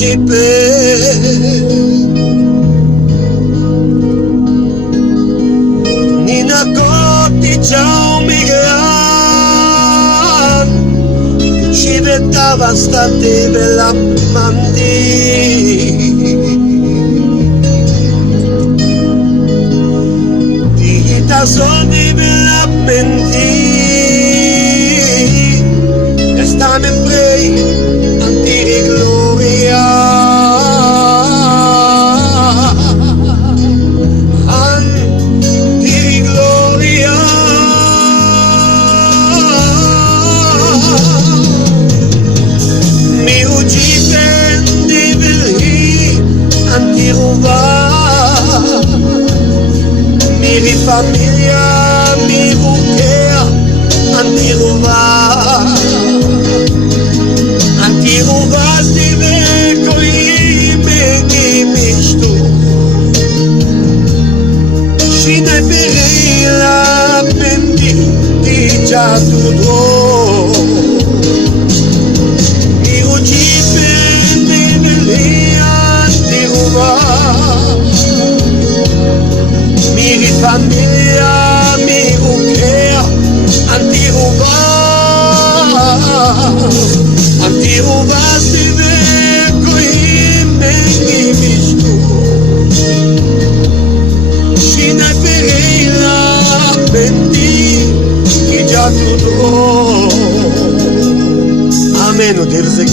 Mirujipe Ninakoti ciao Miguel Ci vettava state bella mandi Dita soldi bella menti Estame prei antiri gloria Antiri gloria Mi uccipen di belli antiruva Mi rifamiglia mi buchea antiruva Antiruvasti veko ime nimistu Shine perila pendi di jatudo Miru jipe bebeli antiruva Miri familia miru kea antiruva Antiruvasti veko ime nimistu Shine perila pendi di jatudo Amen, o Deus é